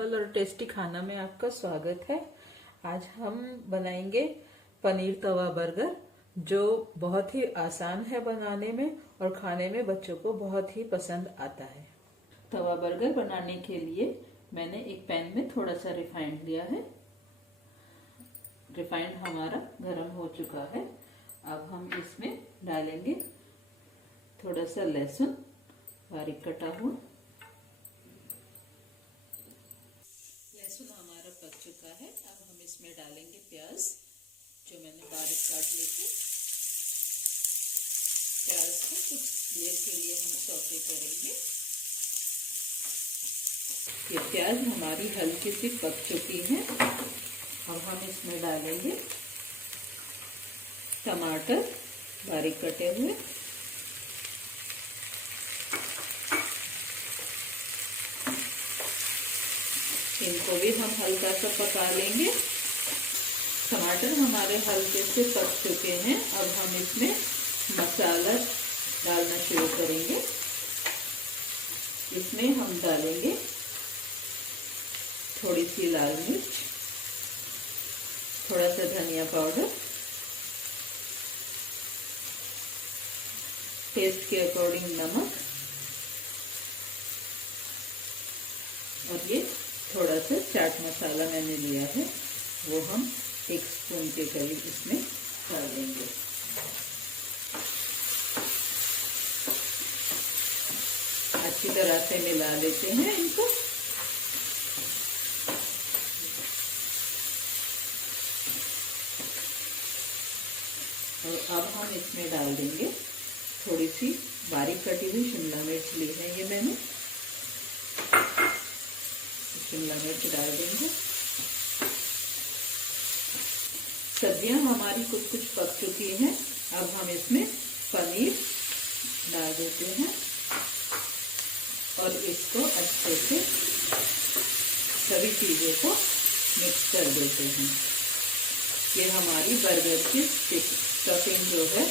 Simple और tasty खाना में आपका स्वागत है। आज हम बनाएंगे पनीर तवा बर्गर, जो बहुत ही आसान है बनाने में और खाने में बच्चों को बहुत ही पसंद आता है। तवा बर्गर बनाने के लिए मैंने एक पैन में थोड़ा सा रिफाइंड लिया है। रिफाइंड हमारा गर्म हो चुका है। अब हम इसमें डालेंगे थोड़ा सा लहसुन बारीक कटा हुआ। लहसुन हमारा पक चुका है। अब हम इसमें डालेंगे प्याज, जो मैंने बारीक काट ली थी। प्याज को कुछ देर के लिए हम सौते करेंगे। ये प्याज हमारी हल्की सी पक चुकी है। अब हम इसमें डालेंगे टमाटर बारीक कटे हुए। इनको भी हम हल्का सा पका लेंगे। टमाटर हमारे हल्के से पक चुके हैं। अब हम इसमें मसाला डालना शुरू करेंगे। इसमें हम डालेंगे थोड़ी सी लाल मिर्च, थोड़ा सा धनिया पाउडर, टेस्ट के अकॉर्डिंग नमक, और ये थोड़ा सा चाट मसाला मैंने लिया है, वो हम 1 स्पून के करीब इसमें डाल देंगे। अच्छी तरह से मिला लेते हैं इनको। और अब हम इसमें डाल देंगे थोड़ी सी बारीक कटी हुई शिमला मिर्च ली है ये मैंने। शिमला मिर्च डाल देंगे। सब्जियां हमारी कुछ पक चुकी हैं। अब हम इसमें पनीर डाल देते हैं और इसको अच्छे से सभी चीज़ों को मिक्स कर देते हैं। ये हमारी बर्गर की स्टफिंग जो है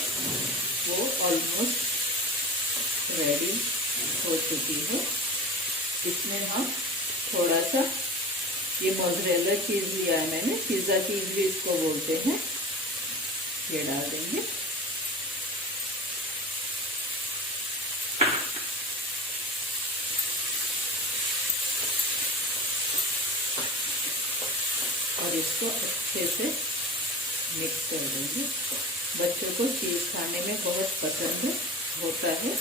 वो ऑलमोस्ट रेडी हो चुकी है। इसमें हम थोड़ा सा ये मोज़रेला चीज़ लिया है मैंने, पिज़्ज़ा चीज़ भी इसको बोलते हैं, ये डाल देंगे। और इसको अच्छे से मिक्स कर देंगे। बच्चों को चीज़ खाने में बहुत पसंद होता है,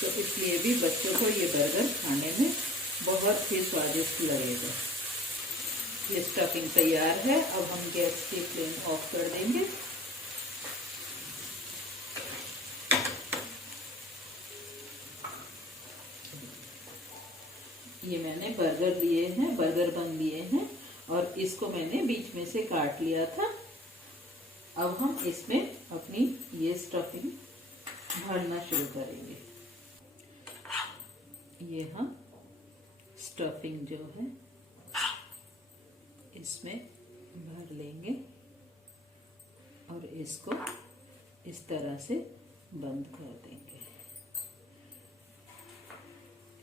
तो इसलिए भी बच्चों को ये बर्गर खाने में बहुत ही स्वादिष्ट लगेगा। ये स्टफिंग तैयार है। अब हम गैस की फ्लेम ऑफ कर देंगे। ये मैंने बर्गर लिए हैं, बर्गर बन लिए हैं, और इसको मैंने बीच में से काट लिया था। अब हम इसमें अपनी ये स्टफिंग भरना शुरू करेंगे। ये हम स्टफिंग जो है इसमें भर लेंगे और इसको इस तरह से बंद कर देंगे।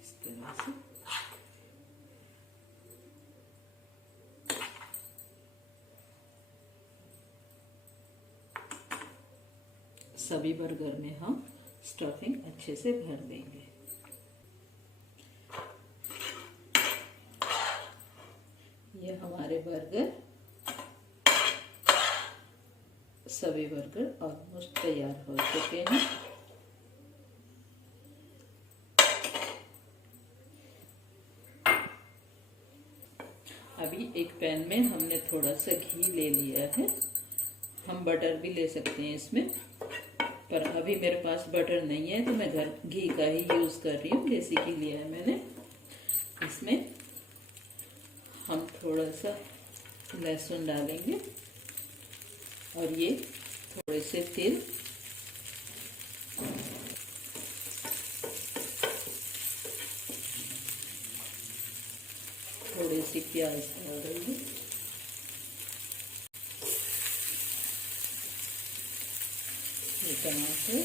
इस तरह से सभी बर्गर में हम स्टफिंग अच्छे से भर देंगे। ये हमारे बर्गर, सभी बर्गर ऑलमोस्ट तैयार हो चुके हैं। अभी एक पैन में हमने थोड़ा सा घी ले लिया है। हम बटर भी ले सकते हैं इसमें, पर अभी मेरे पास बटर नहीं है, तो मैं घी का ही यूज़ कर रही हूँ। देसी घी लिया है मैंने। इसमें हम थोड़ा सा लहसुन डालेंगे और ये थोड़े से तिल, थोड़ी सी प्याज डाल देंगे, ये टमाटर,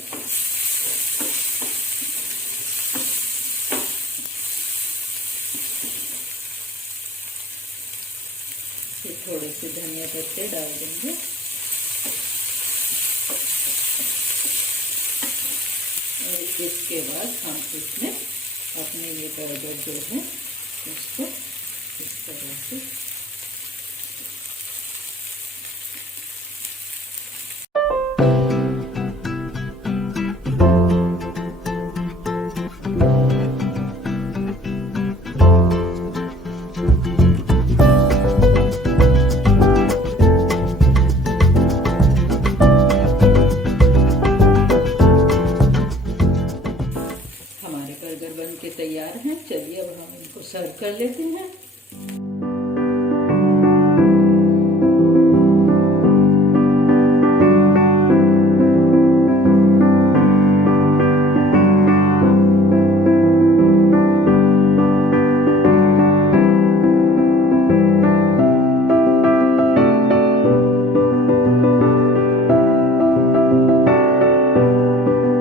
फिर थोड़े से धनिया पत्ते डाल देंगे और इसके बाद हम इसमें अपने ये बर्गर जो है उसको इस तरह से